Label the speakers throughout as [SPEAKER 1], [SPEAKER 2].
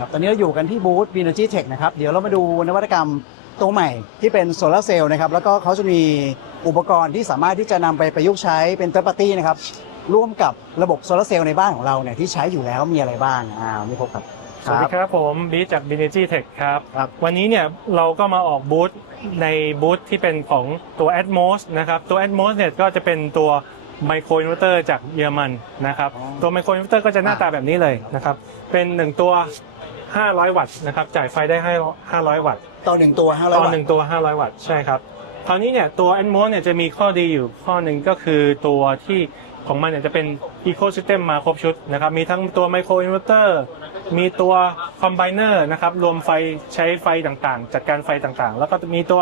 [SPEAKER 1] ครับตอนนี้เราอยู่กันที่บูธ b ีน e r g y Tech นะครับเดี๋ยวเรามาดูนวัตกรรมตัวใหม่ที่เป็นโซลาร์เซลล์นะครับแล้วก็เขาจะมีอุปกรณ์ที่สามารถที่จะนำไปประยุกต์ใช้เป็นเตอร์ปาร์ตี้นะครับร่วมกับระบบโซลาร์เซลล์ในบ้านของเราเนี่ยที่ใช้อยู่แล้วมีอะไรบ้างอ่าไม่พบครับ
[SPEAKER 2] สวัสดีครับผมบีจาก b i n e r g y Tech ครับ
[SPEAKER 1] ครับ
[SPEAKER 2] วันนี้เนี่ยเราก็มาออกบูธในบูธที่เป็นของตัว Atmos นะครับ ตัว Atmos เนี่ยก็จะเป็นตัว ไมโครอินเวอร์เตอร์จากเยอรมันนะครับ
[SPEAKER 1] อ๋อ
[SPEAKER 2] ตัวไมโครอินเวอร์เตอร์ก็จะหน้าตาแบบนี้เลยนะครับเป็น 1 ตัว 500 วัตต์นะครับจ่ายไฟได้ให้500 วัตต์
[SPEAKER 1] ต่อหนึ่งตัว500
[SPEAKER 2] ต่อ
[SPEAKER 1] วัต
[SPEAKER 2] หนึ่
[SPEAKER 1] ต์
[SPEAKER 2] งตัว 500 วัตต์ใช่ครับคราวนี้เนี่ยตัว Atmos เนี่ยจะมีข้อดีอยู่ข้อหนึ่งก็คือตัวที่ของมันเนี่ยจะเป็น Ecosystem มาครบชุดนะครับมีทั้งตัวไมโครอินเวอร์เตอร์มีตัวคอมไบเนอร์นะครับรวมไฟใช้ไฟต่างๆ จัดการไฟต่างๆ แล้วก็มีตัว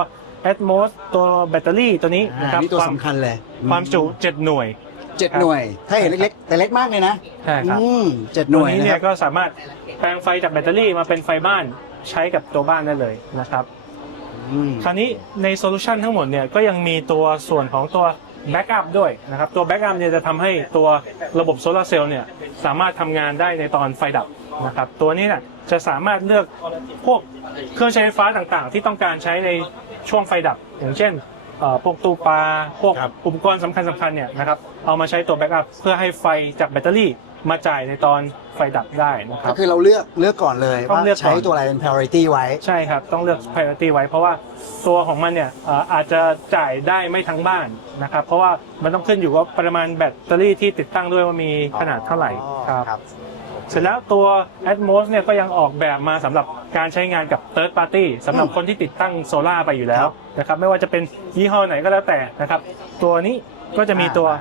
[SPEAKER 2] Atmos ตัวแบตเตอรี่ตัวนี้
[SPEAKER 1] อ่า
[SPEAKER 2] นะครับ
[SPEAKER 1] นี่ตัว
[SPEAKER 2] ความ
[SPEAKER 1] สำคัญเลย
[SPEAKER 2] ความจุ 7 หน่วย
[SPEAKER 1] เจ็ดหน่วย ถ้าเห็นเล็กๆ แต่เล็กมากเลยนะ
[SPEAKER 2] ใช่ครับ
[SPEAKER 1] อืมเจ็ดห
[SPEAKER 2] ตั
[SPEAKER 1] น่
[SPEAKER 2] ว
[SPEAKER 1] วย
[SPEAKER 2] นี้
[SPEAKER 1] นะค
[SPEAKER 2] เนี่
[SPEAKER 1] รั
[SPEAKER 2] ย
[SPEAKER 1] บ
[SPEAKER 2] ก็สามารถแปลงไฟจากแบตเตอรี่มาเป็นไฟบ้านใช้กับตัวบ้านได้เลยนะครับ
[SPEAKER 1] อืม
[SPEAKER 2] คราวนี้ในโซลูชันทั้งหมดเนี่ยก็ยังมีตัวส่วนของตัวแบ็กอัพด้วยนะครับตัวแบ็กอัพเนี่ยจะทำให้ตัวระบบโซลาร์เซลล์เนี่ยสามารถทำงานได้ในตอนไฟดับนะครับตัวนี้เนี่ยจะสามารถเลือกพวกเครื่องใช้ไฟฟ้าต่างๆ ที่ต้องการใช้ใน ช่วงไฟดับ อย่างเช่นเอ่อพวกตู้ปลาพวก
[SPEAKER 1] ครับ
[SPEAKER 2] อุปกรณ์สำคัญสำคัญๆเนี่ยนะครับเอามาใช้ตัวแบ็กอัพเพื่อให้ไฟจากแบตเตอรี่มาจ่ายในตอนไฟดับได้นะครั
[SPEAKER 1] ก็
[SPEAKER 2] บ
[SPEAKER 1] คือเราเลือกเลือกก่อนเลย
[SPEAKER 2] ต้อง
[SPEAKER 1] ว่า
[SPEAKER 2] เลือกก่อน
[SPEAKER 1] ใช้ตัวอะไรเป็น priority ไว้
[SPEAKER 2] ใช่ครับ ต้องเลือก priority ไว้ เพราะว่าตัวของมันเนี่ยเอ่ออาจจะจ่ายได้ไม่ทั้งบ้านนะครับ เพราะว่ามันต้องขึ้นอยู่กับปริมาณแบตเตอรี่ที่ติดตั้งด้วยว่ามีขนาดเท่าไหร่ครับ
[SPEAKER 1] ครับ
[SPEAKER 2] เสร็จแล้วตัว Atmos เนี่ยก็ยังออกแบบมาสำหรับการใช้งานกับ third party สำหรับ
[SPEAKER 1] อืม
[SPEAKER 2] คนที่ติดตั้งโซล่าร์ไปอยู่แล้ว
[SPEAKER 1] ครับ
[SPEAKER 2] นะครับไม่ว่าจะเป็นยี่ห้อไหนก็แล้วแต่นะครับ ตัวนี้ก็จะมีตัว
[SPEAKER 1] อ่า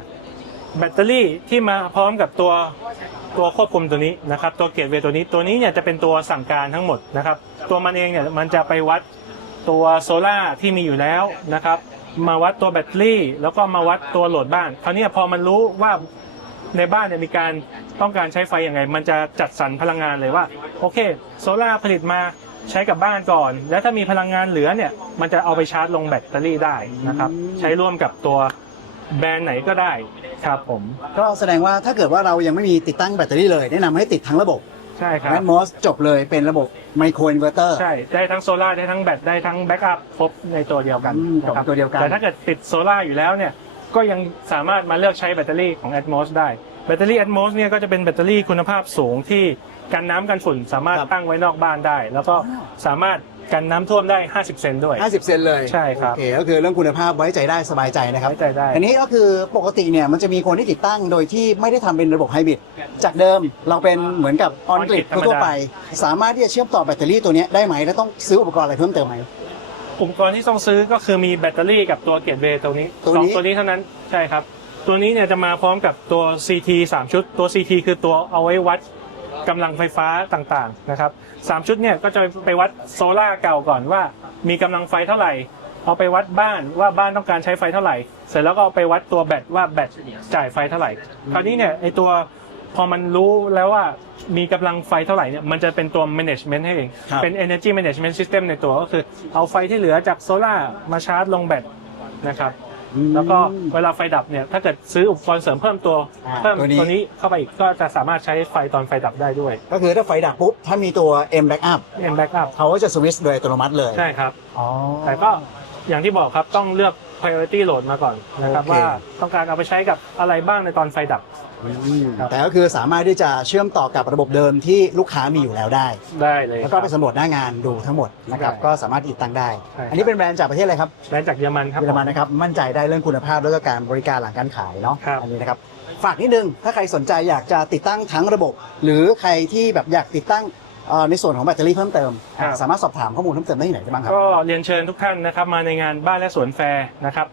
[SPEAKER 2] แบตเตอรี่ที่มาพร้อมกับตัวตัวควบคุมตัวนี้นะครับ ตัวเกตเวย์ตัวนี้ตัวนี้เนี่ยจะเป็นตัวสั่งการทั้งหมดนะครับ ตัวมันเองเนี่ยมันจะไปวัดตัวโซล่าร์ที่มีอยู่แล้วนะครับ มาวัดตัวแบตเตอรี่ แล้วก็มาวัดตัวโหลดบ้านคราวนี้พอมันรู้ว่า ในบ้านเนี่ยมีการต้องการใช้ไฟยังไง มันจะจัดสรรพลังงานเลยว่า โอเค โซล่าร์ผลิตมาใช้กับบ้านก่อน แล้วถ้ามีพลังงานเหลือเนี่ย มันจะเอาไปชาร์จลงแบตเตอรี่ได้นะครับ
[SPEAKER 1] อืม
[SPEAKER 2] ใช้ร่วมกับตัวแบรนด์ไหนก็ได้ครับผม
[SPEAKER 1] ก็แสดงว่าถ้าเกิดว่าเรายังไม่มีติดตั้งแบตเตอรี่เลย แนะนำให้ติดทั้งระบบ
[SPEAKER 2] ใช่ครับ
[SPEAKER 1] แม m o s จบเลยเป็นระบบไมโครอินเวอร์เตอร์
[SPEAKER 2] ใช่ ได้ทั้งโซล่าร์ได้ทั้งแบตได้ทั้งแบ็กอัพครบในตัวเดียวกัน
[SPEAKER 1] อืม
[SPEAKER 2] นะครับ
[SPEAKER 1] ตัวเดียวกัน
[SPEAKER 2] แต่ถ้าเกิดติดโซล่าร์อยู่แล้วเนี่ย ก็ยังสามารถมาเลือกใช้แบตเตอรี่ของ Atmos ได้ แบตเตอรี่ Atmos เนี่ยก็จะเป็นแบตเตอรี่คุณภาพสูงที่กันน้ำกันฝุ่นสามารถตั้งไว้นอกบ้านได้ แล้วก็สามารถกันน้ำท่วมได้ 50 เซนด้วย
[SPEAKER 1] 50 เซนเลย
[SPEAKER 2] ใช่ครับ
[SPEAKER 1] โอเคก็คือเรื่องคุณภาพไว้ใจได้สบายใจนะครับ
[SPEAKER 2] ไว้ใจได้
[SPEAKER 1] อันนี้ก็คือปกติเนี่ยมันจะมีคนที่ติดตั้งโดยที่ไม่ได้ทำเป็นระบบไฮบริดจากเดิมเราเป็นเหมือนกับออนกริด
[SPEAKER 2] on-grid ธรรมดา
[SPEAKER 1] ทั่วๆไป สามารถที่จะเชื่อมต่อแบตเตอรี่ตัวเนี้ยได้ไหม แล้วต้องซื้ออุปกรณ์อะไรเพิ่มเติมไหม
[SPEAKER 2] อุปกรณ์ที่ต้องซื้อก็คือมีแบตเตอรี่กับตัวเกตเวย์ตัวนี้
[SPEAKER 1] ตัว
[SPEAKER 2] สอง
[SPEAKER 1] นี้
[SPEAKER 2] ตัวนี้เท่านั้นใช่ครับ ตัวนี้เนี่ยจะมาพร้อมกับตัว CT 3 ชุด ตัว CT คือตัวเอาไว้วัดกำลังไฟฟ้าต่างๆนะครับสามชุดเนี่ยก็จะไปวัดโซล่าร์เก่าก่อนว่า มีกำลังไฟเท่าไหร่ เอาไปวัดบ้านว่าบ้านต้องการใช้ไฟเท่าไหร่ เสร็จแล้วก็เอาไปวัดตัวแบตว่าแบตจ่ายไฟเท่าไหร่ คราวนี้เนี่ยไอตัว พอมันรู้แล้วว่ามีกำลังไฟเท่าไหร่เนี่ยมันจะเป็นตัว management ให้เอง
[SPEAKER 1] ครับ
[SPEAKER 2] เป็น energy management system ในตัวก็คือเอาไฟที่เหลือจากโซล่าร์มาชาร์จลงแบตนะครับ แล้วก็เวลาไฟดับเนี่ยถ้าเกิดซื้ออุปกรณ์เสริมเพิ่มตัว
[SPEAKER 1] อ่า
[SPEAKER 2] เพิ่ม
[SPEAKER 1] ตัวนี้
[SPEAKER 2] ตัวนี้เข้าไปอีกก็จะสามารถใช้ไฟตอนไฟดับได้ด้วย
[SPEAKER 1] ก็คือถ้าไฟดับปุ๊บ ถ้ามีตัว M backup
[SPEAKER 2] M backup
[SPEAKER 1] เขาก็จะสวิตช์โดยอัตโนมัติเลย
[SPEAKER 2] ใช่ครับ
[SPEAKER 1] อ๋อ
[SPEAKER 2] แต่ก็อย่างที่บอกครับต้องเลือก priority load มาก่อนนะครับ
[SPEAKER 1] โอเค
[SPEAKER 2] ว่าต้องการเอาไปใช้กับอะไรบ้างในตอนไฟดับ
[SPEAKER 1] อืม
[SPEAKER 2] ครับ
[SPEAKER 1] แต่ก็คือสามารถที่จะเชื่อมต่อกับระบบเดิมที่ลูกค้ามีอยู่แล้วได้
[SPEAKER 2] ได้เลย
[SPEAKER 1] แล้วก็ไปสำรวจหน้างานดูทั้งหมดนะครับ
[SPEAKER 2] ใช่
[SPEAKER 1] ก็สามารถติดตั้งได้
[SPEAKER 2] ใช่ครับ
[SPEAKER 1] อันนี้เป็นแบรนด์จากประเทศอะไรครับ
[SPEAKER 2] แบรนด์จากเยอรมันครับ
[SPEAKER 1] เยอรมันนะครับมั่นใจได้เรื่องคุณภาพแล้วก็การบริการหลังการขายเนาะ
[SPEAKER 2] ครับ
[SPEAKER 1] อันนี้นะครับฝากนิดนึงถ้าใครสนใจอยากจะติดตั้งทั้งระบบ หรือใครที่แบบอยากติดตั้ง เอ่อในส่วนของแบตเตอรี่เพิ่มเติม
[SPEAKER 2] ครับ
[SPEAKER 1] สามารถสอบถามข้อมูลเพิ่มเติมได้ที่ไหนได้บ้างครับ
[SPEAKER 2] ก็เรียนเชิญทุกท่านนะครับมาในงานบ้านและสวนแฟร์นะครับ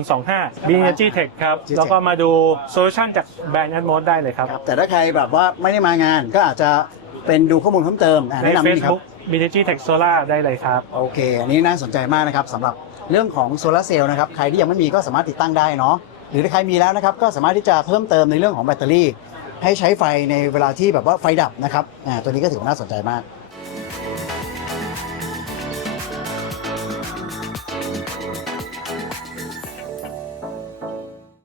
[SPEAKER 2] 2025 b e n e r g y Tech ครับ
[SPEAKER 1] G-Tech
[SPEAKER 2] แล้วก็มาดูโซลูชันจากแบรนด์ Atmos ได้เลยครับ
[SPEAKER 1] ครับแต่ถ้าใครแบบว่าไม่ได้มางานก็อาจจะเป็นดูข้อมูลเพิ่มเติมอะ
[SPEAKER 2] ใน
[SPEAKER 1] แนะนำนิดนึงครับ
[SPEAKER 2] Facebook b e n e r g y Tech Solar ได้เลยครับ
[SPEAKER 1] โอเค อันนี้น่าสนใจมากนะครับสำหรับเรื่องของโซลาร์เซลล์นะครับ ใครที่ยังไม่มีก็สามารถติดตั้งได้เนาะหรือถ้าใครมีแล้วนะครับ ก็สามารถที่จะเพิ่มเติมในเรื่องของแบตเตอรี่ ให้ใช้ไฟในเวลาที่แบบว่าไฟดับนะครับอ่าตัวนี้ก็ถือว่าน่าสนใจมาก